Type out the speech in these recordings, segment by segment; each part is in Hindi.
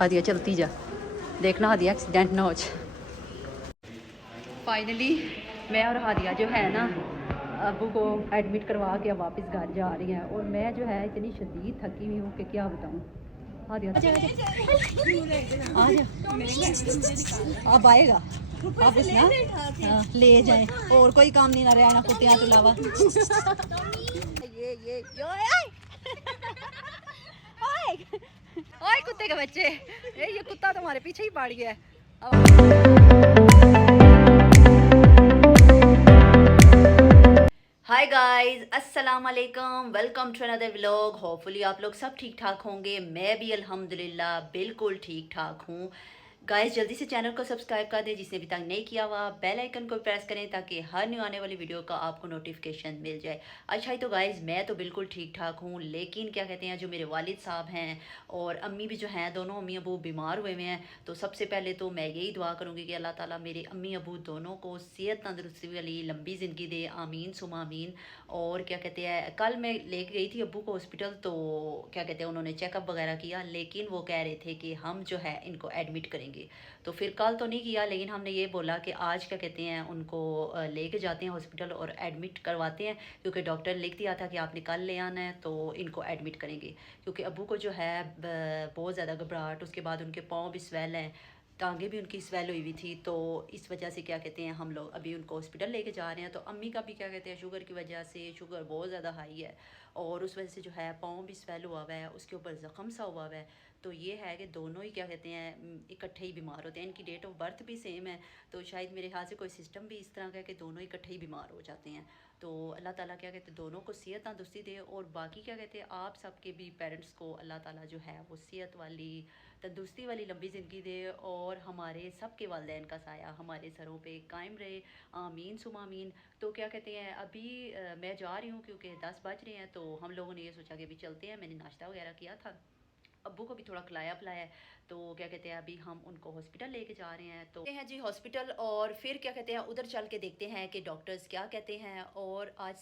हादिया चलती जा, देखना हादिया एक्सीडेंट ना हो जाए। फाइनली मैं और हादिया जो है ना अबू को एडमिट करवा के अब वापस घर जा रही हैं। और मैं जो है इतनी शदीद थकी हुई हूँ कि क्या बताऊँ। हादिया अब आएगा वापस ना, हाँ ले जाए, और कोई काम नहीं ना रहना कुत्तियाँ के अलावा। ये ओए कुत्ते के बच्चे, ये कुत्ता तुम्हारे पीछे ही पड़ गया है। हाय गाइस, अस्सलाम वालेकुम, welcome to another vlog. Hopefully आप लोग सब ठीक ठाक होंगे। मैं भी अल्हम्दुलिल्लाह बिल्कुल ठीक ठाक हूँ। गाइस जल्दी से चैनल को सब्सक्राइब कर दें जिसने अभी तक नहीं किया हुआ, बेल आइकन को प्रेस करें ताकि हर न्यू आने वाली वीडियो का आपको नोटिफिकेशन मिल जाए। अच्छा ही तो गाइस मैं तो बिल्कुल ठीक ठाक हूँ, लेकिन क्या कहते हैं जो मेरे वालिद साहब हैं और अम्मी भी जो हैं, दोनों अम्मी अबू बीमार हुए हुए हैं। तो सबसे पहले तो मैं यही दुआ करूँगी कि अल्लाह ताला मेरे अम्मी अबू दोनों को सेहत तंदरुस्ती वाली लंबी ज़िंदगी दे, आमीन सुमा आमीन। और क्या कहते हैं कल मैं लेके गई थी अब्बू को हॉस्पिटल, तो क्या कहते हैं उन्होंने चेकअप वगैरह किया, लेकिन वो कह रहे थे कि हम जो है इनको एडमिट करेंगे। तो फिर कल तो नहीं किया, लेकिन हमने ये बोला कि आज क्या कहते हैं उनको लेके जाते हैं हॉस्पिटल और एडमिट करवाते हैं, क्योंकि डॉक्टर लिख दिया था कि आपने कल ले आना है, तो इनको एडमिट करेंगे। क्योंकि अब्बू को जो है बहुत ज़्यादा घबराहट, उसके बाद उनके पाँव भी स्वेल हैं, टांगे भी उनकी स्वेल हुई हुई थी। तो इस वजह से क्या कहते हैं हम लोग अभी उनको हॉस्पिटल लेके जा रहे हैं। तो अम्मी का भी क्या कहते हैं शुगर की वजह से, शुगर बहुत ज़्यादा हाई है और उस वजह से जो है पाँव भी स्वेल हुआ हुआ है, उसके ऊपर ज़ख़म सा हुआ हुआ है। तो ये है कि दोनों ही क्या कहते हैं इकट्ठे ही बीमार होते हैं। इनकी डेट ऑफ बर्थ भी सेम है, तो शायद मेरे ख्याल से कोई सिस्टम भी इस तरह का है कि दोनों इकट्ठे ही बीमार हो जाते हैं। तो अल्लाह ताला क्या कहते हैं दोनों को सेहत तंदुरुस्ती दे, और बाकी क्या कहते हैं आप सबके भी पेरेंट्स को अल्लाह ताला जो है वो सेहत वाली तंदुरुस्ती वाली लंबी ज़िंदगी दे, और हमारे सबके वालिदैन का साया हमारे सरों पे कायम रहे, आमीन सुमा आमीन। तो क्या कहते हैं अभी मैं जा रही हूँ क्योंकि 10 बज रहे हैं, तो हम लोगों ने ये सोचा कि अभी चलते हैं। मैंने नाश्ता वगैरह किया था, अब्बू को भी थोड़ा खिलाया पिलाया है। तो क्या कहते हैं अभी हम उनको हॉस्पिटल लेके जा रहे हैं। तो हैं जी हॉस्पिटल, और फिर क्या कहते हैं उधर चल के देखते हैं कि डॉक्टर्स क्या कहते हैं। और आज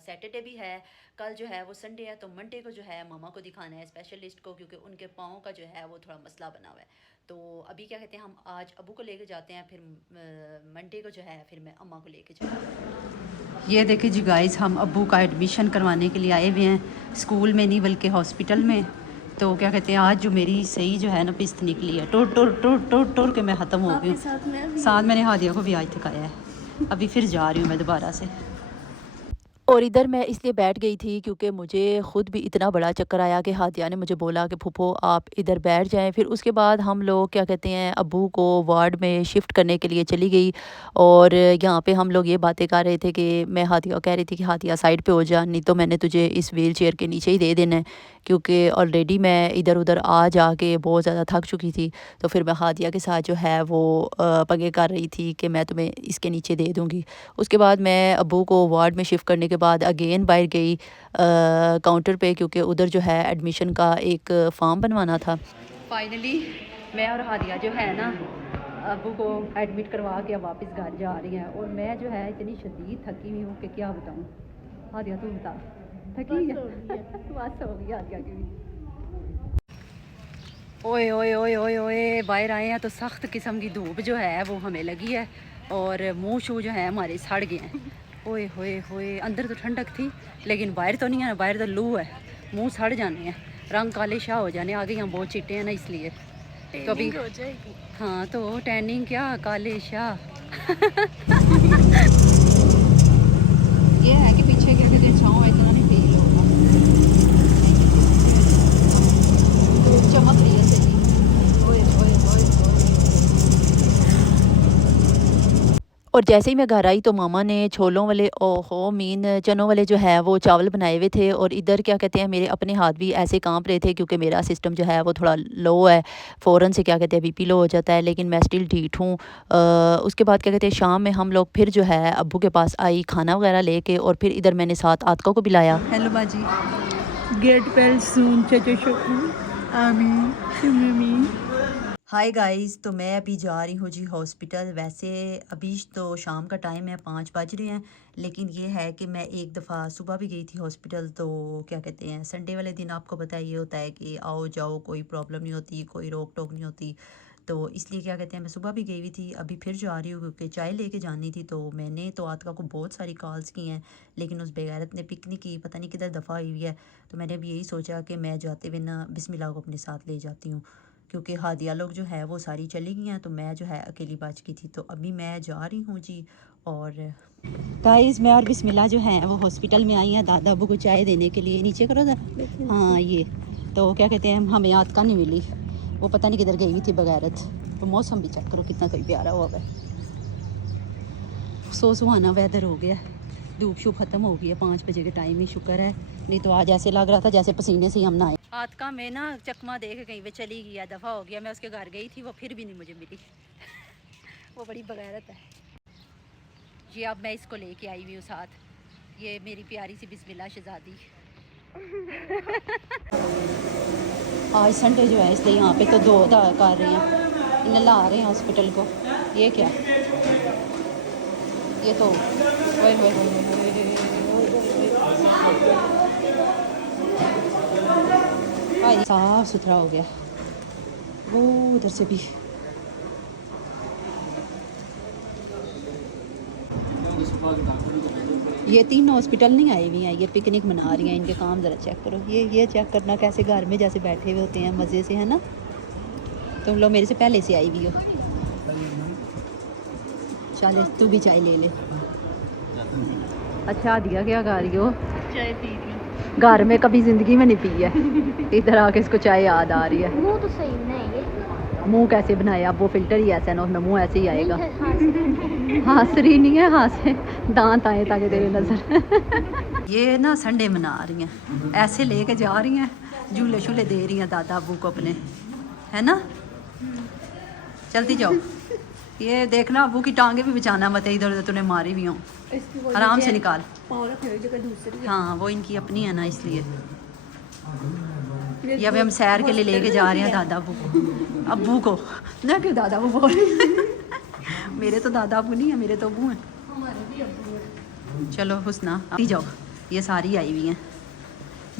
सैटरडे भी है, कल जो है वो संडे है, तो मंडे को जो है मामा को दिखाना है स्पेशलिस्ट को, क्योंकि उनके पाँव का जो है वो थोड़ा मसला बना हुआ है। तो अभी क्या कहते हैं हम आज अब्बू को लेके जाते हैं, फिर मंडे को जो है फिर मैं अम्मा को लेके जाऊँगी। ये देखिए जी गाइस, हम अब्बू का एडमिशन करवाने के लिए आए हुए हैं, स्कूल में नहीं बल्कि हॉस्पिटल में। तो क्या कहते हैं आज जो मेरी सही जो है ना पिस्त निकली है, टोर टोर टोर टोर टोर के मैं ख़त्म हो गई हूँ। साथ मैंने हादिया को भी आज थकाया है। अभी फिर जा रही हूँ मैं दोबारा से। और इधर मैं इसलिए बैठ गई थी क्योंकि मुझे ख़ुद भी इतना बड़ा चक्कर आया कि हादिया ने मुझे बोला कि फूफो आप इधर बैठ जाएं। फिर उसके बाद हम लोग क्या कहते हैं अब्बू को वार्ड में शिफ्ट करने के लिए चली गई, और यहाँ पे हम लोग ये बातें कर रहे थे कि मैं हादिया कह रही थी कि हादिया साइड पे हो जा, नहीं तो मैंने तुझे इस व्हील चेयर के नीचे ही दे देना है, क्योंकि ऑलरेडी मैं इधर उधर आ जा के बहुत ज़्यादा थक चुकी थी। तो फिर मैं हादिया के साथ जो है वो पंगे कर रही थी कि मैं तुम्हें इसके नीचे दे दूँगी। उसके बाद मैं अब्बू को वार्ड में शिफ्ट करने के बाद अगेन बाहर गई काउंटर पे, क्योंकि उधर जो है एडमिशन का एक फॉर्म बनवाना था। फाइनली मैं और हादिया जो है ना अबू को एडमिट करवा के अब वापस घर जा रही हैं। और मैं जो है इतनी शदीद थकी हुई हूँ कि क्या बताऊँ। हादिया तू बता, थकी है? बस हो गई हादिया की भी। ओए ओए ओए ओए ओए बाहर आए हैं तो सख्त किस्म की धूप जो है वो हमें लगी है, और मुँह शू जो है हमारे सड़ गए हैं। ओए होए होए, अंदर तो ठंडक थी लेकिन बाहर तो नहीं है, बाहर तो लू है, मुँह सड़ जाने हैं, रंग काले शाह हो जाने, आगे यहाँ बहुत चिट्टे हैं ना इसलिए। तो अभी हो जाएगी। हाँ तो टैनिंग क्या, काले शाह। ये है कि पीछे क्या कहते हैं छाँव इतना नहीं फील होगा, चमक रही है सही। ओए ओए ओए ओए। और जैसे ही मैं घर आई तो मामा ने छोलों वाले ओहो मीन चनों वाले जो है वो चावल बनाए हुए थे, और इधर क्या कहते हैं मेरे अपने हाथ भी ऐसे कांप रहे थे क्योंकि मेरा सिस्टम जो है वो थोड़ा लो है, फ़ौरन से क्या कहते हैं बीपी लो हो जाता है, लेकिन मैं स्टिल ठीक हूँ। उसके बाद क्या कहते हैं शाम में हम लोग फिर जो है अब्बू के पास आई खाना वगैरह लेके, और फिर इधर मैंने साथ आतका को भी लाया। हेलो बाजी, गेट वेल सून, आमीन। हाय गाइस, तो मैं अभी जा रही हूँ जी हॉस्पिटल। वैसे अभी तो शाम का टाइम है, 5 बज रहे हैं, लेकिन ये है कि मैं एक दफ़ा सुबह भी गई थी हॉस्पिटल। तो क्या कहते हैं, संडे वाले दिन आपको पता ही होता है कि आओ जाओ, कोई प्रॉब्लम नहीं होती, कोई रोक टोक नहीं होती। तो इसलिए क्या कहते हैं, मैं सुबह भी गई हुई थी, अभी फिर जा रही हूँ क्योंकि चाय लेके जानी थी। तो मैंने तो आतिका को बहुत सारी कॉल्स की हैं, लेकिन उस बेगैरत ने पिक नहीं की, पता नहीं किधर दफ़ा हुई है। तो मैंने अभी यही सोचा कि मैं जाते हुए ना बिस्मिल्लाह को अपने साथ ले जाती हूँ, क्योंकि हादिया लोग जो है वो सारी चली गई हैं, तो मैं जो है अकेली बच गई थी। तो अभी मैं जा रही हूँ जी। और गाइस, मैं और बिस्मिल्लाह जो है वो हॉस्पिटल में आई हैं दादा अबू को चाय देने के लिए। नीचे करो ज़रा, हाँ ये तो क्या कहते हैं, हमें आतिका नहीं मिली, वो पता नहीं किधर गई हुई थी बगैरत। तो मौसम भी चेक करो कितना कोई प्यारा हुआ है, सुहाना वेदर हो गया, धूप शूप ख़त्म हो गई है, 5 बजे के टाइम ही, शुक्र है, नहीं तो आज ऐसे लग रहा था जैसे पसीने से हम ना आए। आतिका में ना चकमा देख कहीं पे चली गई, दफ़ा हो गया, मैं उसके घर गई थी, वो फिर भी नहीं मुझे मिली। वो बड़ी बगैरत है। ये अब मैं इसको लेके आई हुई हूँ साथ, ये मेरी प्यारी सी बिस्मिल्लाह शहजादी। आज संडे जो है इसलिए यहाँ पे तो दो कर रहे हैं, इन्हें ला रहे हैं हॉस्पिटल को। ये क्या, ये तो भाई साफ सुथरा हो गया। वो उधर से भी ये 3 हॉस्पिटल नहीं आई हुई हैं, ये पिकनिक मना रही हैं। इनके काम ज़रा चेक करो, ये चेक करना कैसे घर में जैसे बैठे हुए होते हैं मज़े से, है ना। तुम लोग मेरे से पहले से आई हुई हो, चल तू भी चाय ले ले। अच्छा दिया, क्या गा रही हो? चाय पी रही हूँ। घर में कभी ज़िंदगी में नहीं पी है, इधर आके इसको चाय याद आ रही है। मुँह तो सही बनाएंगे, मुँह कैसे बनाया, अब वो फिल्टर ही ऐसा है ना, उसमें मुँह ऐसे ही आएगा। हासरी नहीं है, हासे दांत आए ताकि तेरी नज़र। ये ना संडे मना रही हैं, ऐसे लेके जा रही हैं, झूले शूले दे रही हैं दादा अबू को अपने, है ना। चलती जाओ, ये देखना अबू की टांगे भी बचाना मत, इधर उधर तूने मारी भी हो, आराम से निकाल। हाँ वो इनकी अपनी है ना, इसलिए ये अभी हम सैर के लिए लेके जा रहे हैं दादा अबू को ना, क्यों दादा अबू बोल मेरे तो दादा अबू नहीं है, मेरे तो अबू हैं। चलो हुस्ना आती जाओ, ये सारी आई हुई हैं,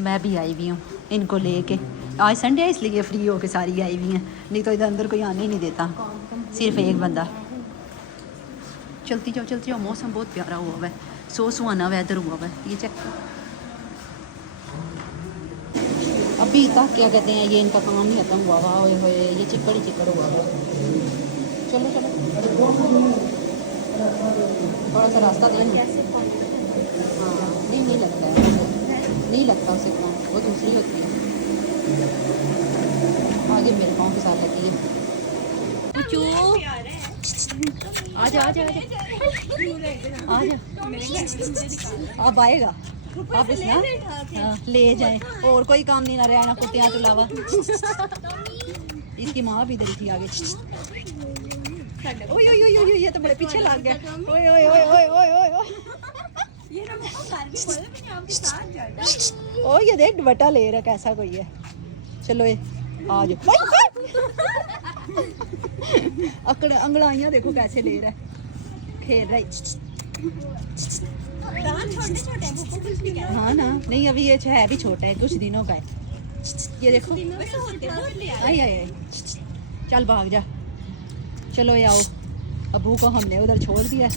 मैं भी आई हुई हूँ इनको लेके। आज संडे है इसलिए फ्री होके सारी आई हुई हैं, नहीं तो इधर अंदर कोई आने ही नहीं देता, सिर्फ एक बंदा। चलती जाओ, मौसम बहुत प्यारा हुआ है, सुहाना वेदर हुआ है, ये चेक। अभी तक क्या कहते हैं, ये इनका काम नहीं खत्म हुआ हुआ, होए ये चिक्कड़ ही चिक्कड़ हुआ हुआ। चलो थोड़ा सा रास्ता देंगे। हाँ नहीं लगता है, नहीं लगता उसे काम, वो दूसरी होती है, आगे मेरे पाँव के साथ लगी है। आजा अब आएगा आप इस ना, हाँ, ले जाए, और कोई काम नहीं ना रहा ना कुत्तियाँ के अलावा। इसकी माँ भी इधर थी आगे। ओए ये तो बड़े पीछे लग गया। ओ ये देख दुपट्टा ले रहा कैसा कोई है। चलो ये आ जाओ। अंगड़ाइयाँ देखो कैसे ले रहा है, खेल रहा है। हाँ ना, नहीं अभी ये है भी छोटा है, कुछ दिनों का है। ये देखो आई चल भाग जा। चलो ये आओ, अबू को हमने उधर छोड़ दिया।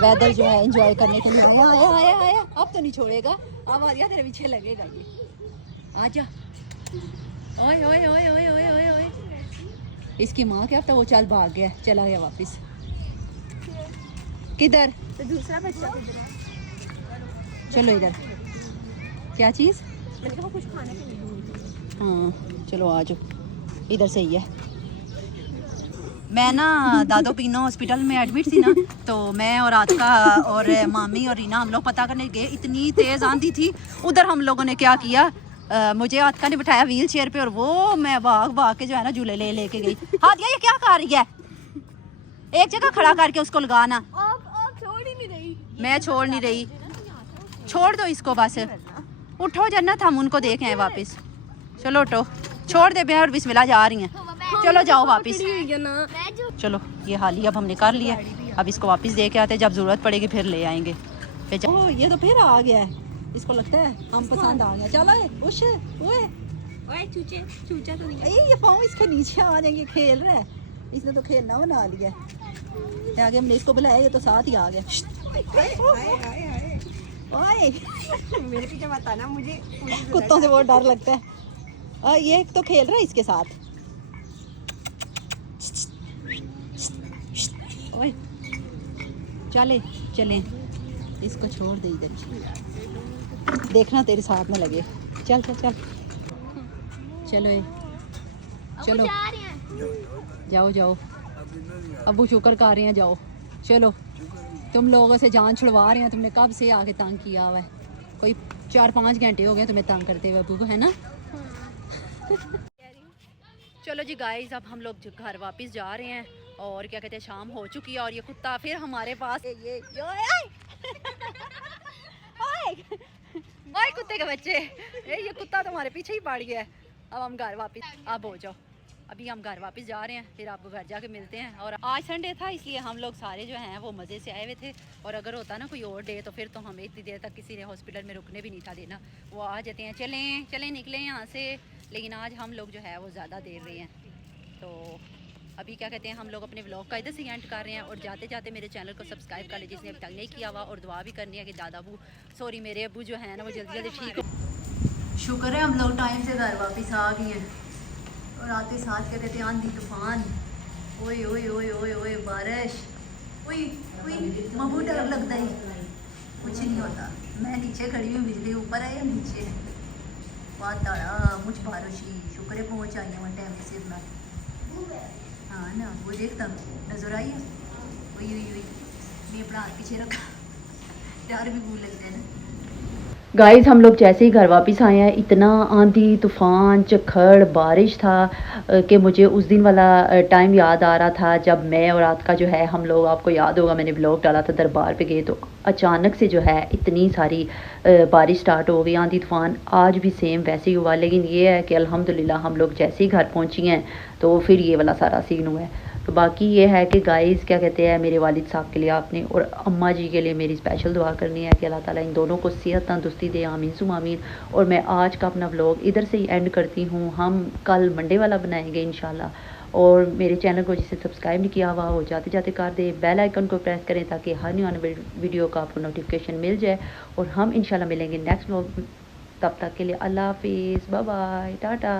वेदर जो है एंजॉय करने के लिए आया। अब तो नहीं छोड़ेगा, अब आ गया तेरे पीछे लगेगा ये। आजा। ओए इसकी माँ क्या, अब तो वो चल भाग गया, चला गया वापस। किधर? तो दूसरा बच्चा चलो इधर। क्या चीज़? मैंने कहा कुछ खाने के लिए। हाँ चलो आ जाओ, इधर सही है। मैं ना दादो पीनो हॉस्पिटल में एडमिट थी ना, तो मैं और आतिका और मामी और रीना हम लोग पता करने गए, इतनी तेज़ आंधी थी। उधर हम लोगों ने क्या किया, मुझे आतिका ने बिठाया व्हील चेयर पे, और वो मैं भाग के जो है ना झूले लेके गई। हाँ दिया, ये क्या कर रही है, एक जगह खड़ा करके उसको लगाना। आप छोड़ ही नहीं रही। मैं छोड़ नहीं रही, छोड़ दो इसको बस। उठो जन्नत, हम उनको देख आए वापस। चलो उठो, छोड़ दे मैं और बिस्मिल्लाह जा रही हैं। चलो जाओ वापस। चलो ये हाली अब हमने कर लिया, अब इसको वापस दे के आते, जब ज़रूरत पड़ेगी फिर ले आएंगे। फिर ओह ये तो फिर आ गया है, इसको लगता है हम पसंद आ गया। चलो उश ओए चूचा तो नहीं, ये पाँव इसके नीचे आ जाएंगे। खेल रहा है, इसने तो खेलना बना लिया है। आगे हमने इसको बुलाया, ये तो साथ ही आ गया। ओए मेरे पीछे मत आना, मुझे कुत्तों से बहुत डर लगता है। ये तो खेल रहा है इसके साथ। ओए चले चले, इसको छोड़ दे इधर, देखना तेरे साथ में लगे। चल चल चल चलो चलो जाओ जाओ, अबू शुक्र कर रहे हैं, जाओ चलो। तुम लोगों से जान छुड़वा रहे हैं, तुमने कब से आके तंग किया हुआ है। कोई 4-5 घंटे हो गए तुम्हें तंग करते हुए अबू को, है ना। चलो जी गाइस, अब हम लोग घर वापस जा रहे हैं और क्या कहते हैं शाम हो चुकी है और ये कुत्ता फिर हमारे पास ये ओए कुत्ते के बच्चे, ये कुत्ता तो हमारे पीछे ही पड़ गया है। अब हम घर वापस, अब हो जाओ, अभी हम घर वापस जा रहे हैं, फिर आपको घर जाके मिलते हैं। और आज संडे था इसलिए हम लोग सारे जो हैं वो मज़े से आए हुए थे, और अगर होता ना कोई और डे तो फिर तो हमें इतनी देर तक किसी ने हॉस्पिटल में रुकने भी नहीं था देना। वो आ जाते हैं, चलें चलें निकलें यहाँ से, लेकिन आज हम लोग जो है वो ज़्यादा देर रहे हैं। तो अभी क्या कहते हैं हम लोग अपने व्लॉग का इधर से एंड कर रहे हैं, और जाते जाते मेरे चैनल को सब्सक्राइब कर ले जिसने अभी तक नहीं किया हुआ, और दुआ भी करनी है कि दादा अबू सॉरी मेरे अबू जो है ना वो जल्दी जल्दी ठीक हो। शुक्र है हम लोग टाइम से घर वापस आ गए हैं, और आते साथ क्या कहते हैं आंधी तूफान, ओए ओए ओए ओए ओए बारिश, ओए ओए मबू डर लगता है, कुछ नहीं होता। मैं नीचे खड़ी हूँ, बिजली ऊपर है या नीचे है, बात ताड़ा मुझ बारिश ही शुक्र है पहुँच आई हूँ टाइम से अपना। हाँ ना, वो देखता नजर आई है, वही हुई हुई मैं अपना हाथ पीछे रखा, प्यार भी भूल लगते हैं ना। गाइस हम लोग जैसे ही घर वापस आए हैं, इतना आंधी तूफ़ान चखड़ बारिश था कि मुझे उस दिन वाला टाइम याद आ रहा था जब मैं और रात का जो है हम लोग, आपको याद होगा मैंने ब्लॉग डाला था, दरबार पे गए तो अचानक से जो है इतनी सारी बारिश स्टार्ट हो गई, आंधी तूफ़ान। आज भी सेम वैसे ही हुआ, लेकिन ये है कि अल्हम्दुलिल्लाह हम लोग जैसे ही घर पहुँची हैं तो फिर ये वाला सारा सीन हुआ है। तो बाकी ये है कि गाइस क्या कहते हैं मेरे वालिद साहब के लिए आपने और अम्मा जी के लिए मेरी स्पेशल दुआ करनी है कि अल्लाह ताला इन दोनों को सेहत तंदुरुस्ती दे, आमीन सुम आमीन। और मैं आज का अपना व्लॉग इधर से ही एंड करती हूँ, हम कल मंडे वाला बनाएंगे इंशाल्लाह। और मेरे चैनल को जिसे सब्सक्राइब नहीं किया हुआ वो जाते जाते कर दे, बेल आइकन को प्रेस करें ताकि हर न्यू आने वीडियो का आपको नोटिफिकेशन मिल जाए। और हम इंशाल्लाह मिलेंगे नेक्स्ट व्लॉग, तब तक के लिए अल्लाह हाफिज़, बाय बाय, टाटा।